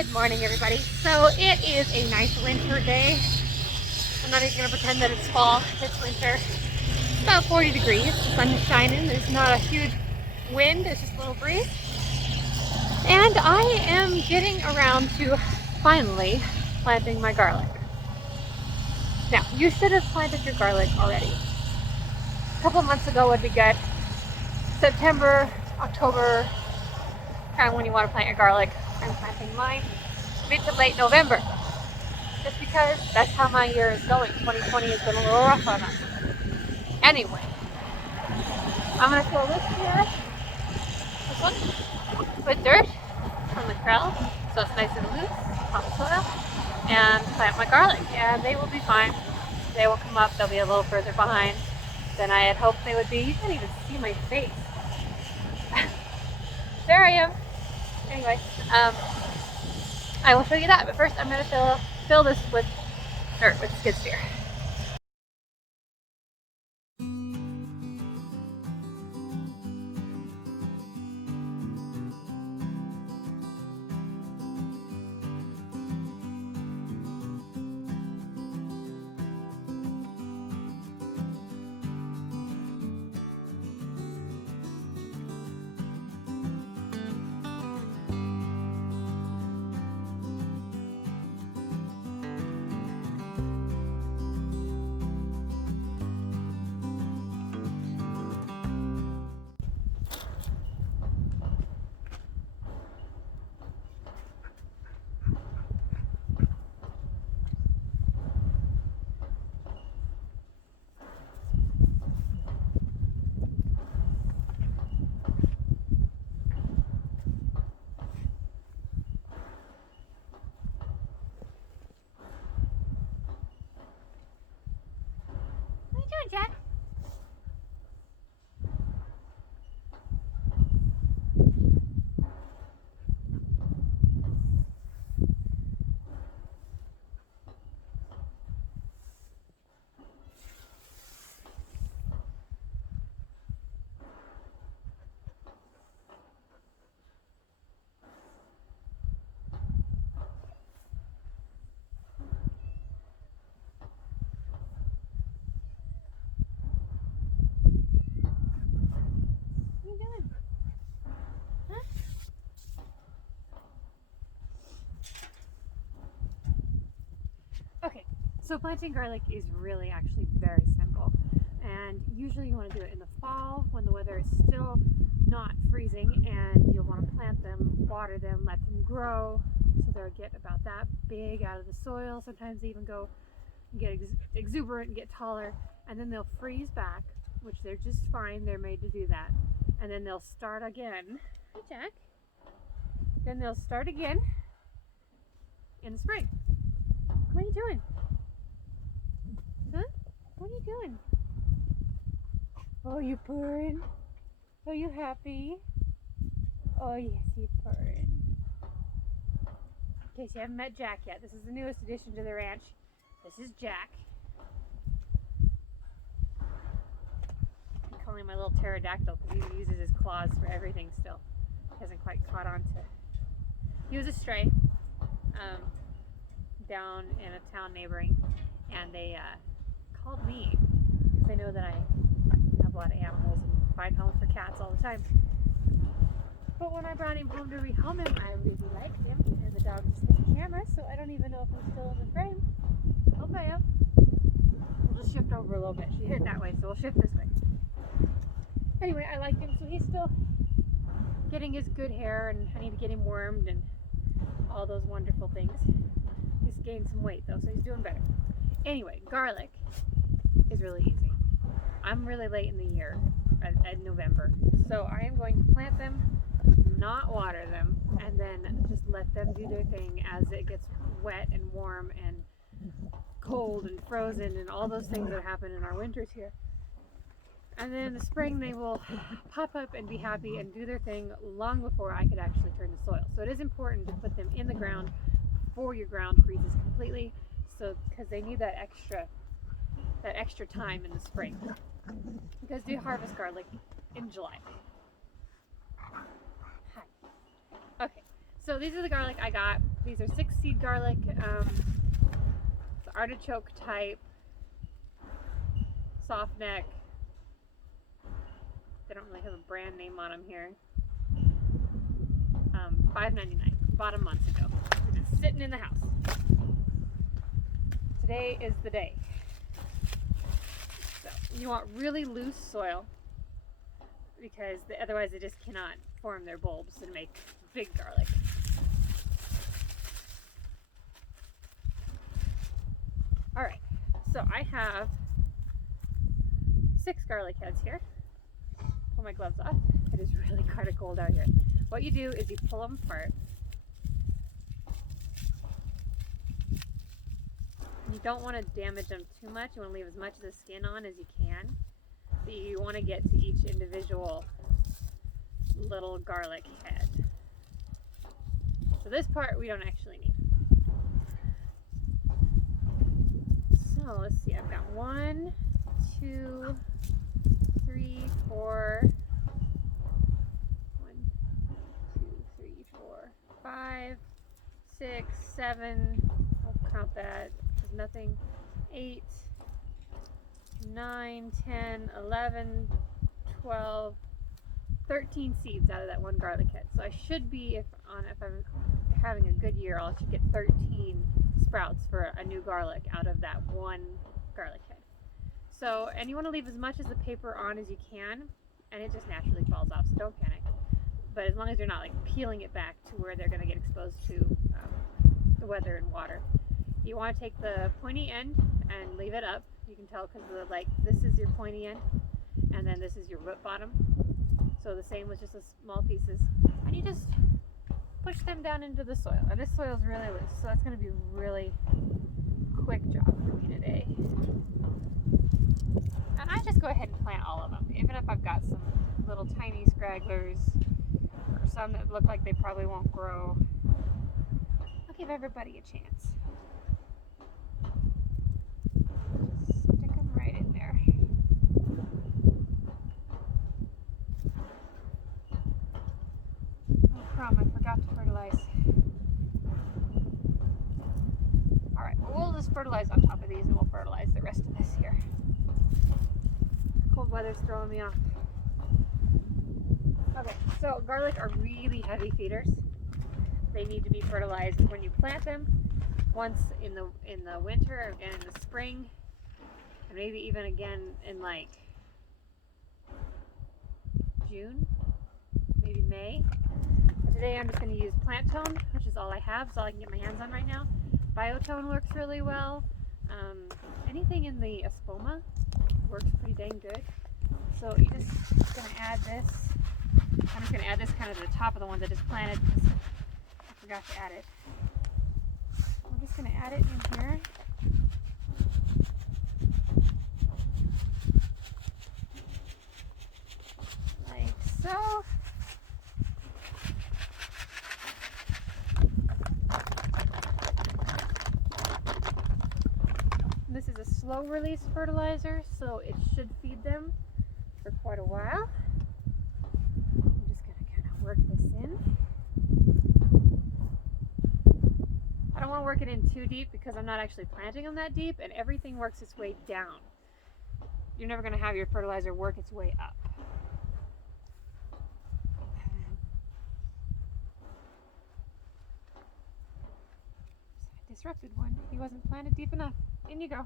Good morning, everybody. So it is a nice winter day. I'm not even going to pretend that it's fall. It's winter. It's about 40 degrees. The sun is shining. There's not a huge wind. It's just a little breeze. And I am getting around to finally planting my garlic. Now, you should have planted your garlic already. A couple months ago would be good. September, October, kind of when you want to plant your garlic. I'm planting mine mid to late November, just because that's how my year is going. 2020 has been a little rough on us. Anyway, I'm going to fill this here, this one, with dirt from the corral, so it's nice and loose, topsoil, and plant my garlic, and they will be fine. They will come up. They'll be a little further behind than I had hoped they would be. You can't even see my face. There I am. Anyway, I will show you that, but first I'm going to fill this with dirt, with skid steer. What are you doing, Jack? Okay, so planting garlic is really actually very simple, and usually you want to do it in the fall when the weather is still not freezing, and you'll want to plant them, water them, let them grow so they'll get about that big out of the soil. Sometimes they even go and get exuberant and get taller, and then they'll freeze back, which they're just fine. They're made to do that, and then they'll start again. Hey, Jack. Then they'll start again in the spring. What are you doing? Huh? What are you doing? Oh, you purring? Oh, you happy? Oh, yes, you purring. In case you haven't met Jack yet, this is the newest addition to the ranch. This is Jack. I'm calling him my little pterodactyl because he uses his claws for everything still. He hasn't quite caught on to. He was a stray. Down in a town neighboring, and they called me because they know that I have a lot of animals and find homes for cats all the time. But when I brought him home to rehome him, I really liked him, and the dog just hit the camera, so I don't even know if I'm still in the frame. Hope I am. We'll just shift over a little bit. She hit that way, so we'll shift this way. Anyway, I like him, so he's still getting his good hair, and I need to get him wormed and all those wonderful things. He's gained some weight though, so he's doing better. Anyway, garlic is really easy. I'm really late in the year, at November, so I am going to plant them, not water them, and then just let them do their thing as it gets wet and warm and cold and frozen and all those things that happen in our winters here. And then in the spring they will pop up and be happy and do their thing long before I could actually turn the soil. So it is important to put them in the ground before your ground freezes completely, so because they need that extra time in the spring, because do harvest garlic in July. Hi. Okay, so these are the garlic I got These are 6-seed garlic, the artichoke type, soft neck. They don't really have a brand name on them here. $5.99. Bought them months ago. They're just sitting in the house. Today is the day. So you want really loose soil because otherwise they just cannot form their bulbs and make big garlic. Alright, so I have 6 garlic heads here. Pull my gloves off. It is really kind of cold out here. What you do is you pull them apart. You don't want to damage them too much. You want to leave as much of the skin on as you can. But you want to get to each individual little garlic head. So this part we don't actually need. So let's see, I've got 1, 2, 3, 4, 1, 2, 3, 4, 5, 6, 7, I'll count that, there's nothing, 8, 9, 10, 11, 12, 13 seeds out of that one garlic head. So I should be, if I'm having a good year, I should get 13 sprouts for a new garlic out of that one garlic head. So, and you want to leave as much of the paper on as you can, and it just naturally falls off, so don't panic. But as long as you're not like peeling it back to where they're going to get exposed to the weather and water. You want to take the pointy end and leave it up. You can tell because this is your pointy end, and then this is your root bottom. So the same with just the small pieces, and you just push them down into the soil. And this soil is really loose, so that's going to be a really quick job for me today. And I just go ahead and plant all of them, even if I've got some little tiny scragglers or some that look like they probably won't grow. I'll give everybody a chance. Just stick them right in there. Oh, crumb, I forgot to fertilize. Alright, we'll just fertilize on top of these and we'll fertilize the rest of this here. Cold weather's throwing me off. Okay, so garlic are really heavy feeders. They need to be fertilized when you plant them, once in the winter and in the spring, and maybe even again in like June, maybe May. But today I'm just going to use Plant Tone, which is all I have, it's all I can get my hands on right now. Biotone works really well. Anything in the Espoma works pretty dang good. So you're just going to add this. I'm just going to add this kind of to the top of the ones I just planted because I forgot to add it. I'm just going to add it in here. Like so. This is a slow release fertilizer, so it should feed them for quite a while. I'm just going to kind of work this in. I don't want to work it in too deep because I'm not actually planting them that deep, and everything works its way down. You're never going to have your fertilizer work its way up. I disrupted one. He wasn't planted deep enough. In you go.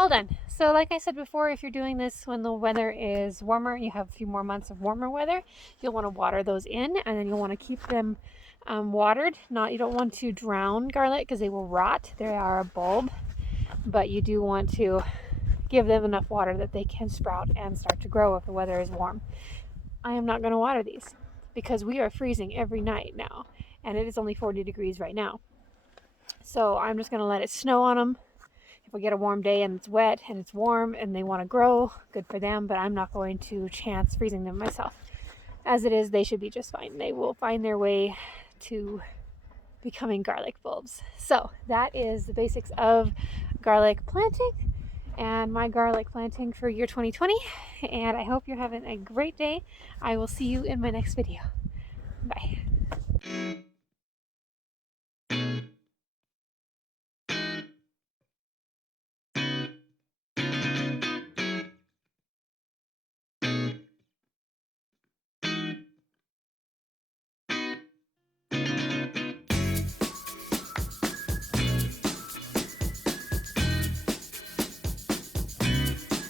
all done. So like I said before, if you're doing this when the weather is warmer, you have a few more months of warmer weather, you'll want to water those in, and then you'll want to keep them watered. You don't want to drown garlic because they will rot. They are a bulb, but you do want to give them enough water that they can sprout and start to grow if the weather is warm. I am not going to water these because we are freezing every night now, and it is only 40 degrees right now. So I'm just going to let it snow on them. If we get a warm day and it's wet and it's warm and they want to grow, good for them, but I'm not going to chance freezing them myself. As it is, they should be just fine. They will find their way to becoming garlic bulbs. So that is the basics of garlic planting and my garlic planting for year 2020. And I hope you're having a great day. I will see you in my next video. Bye.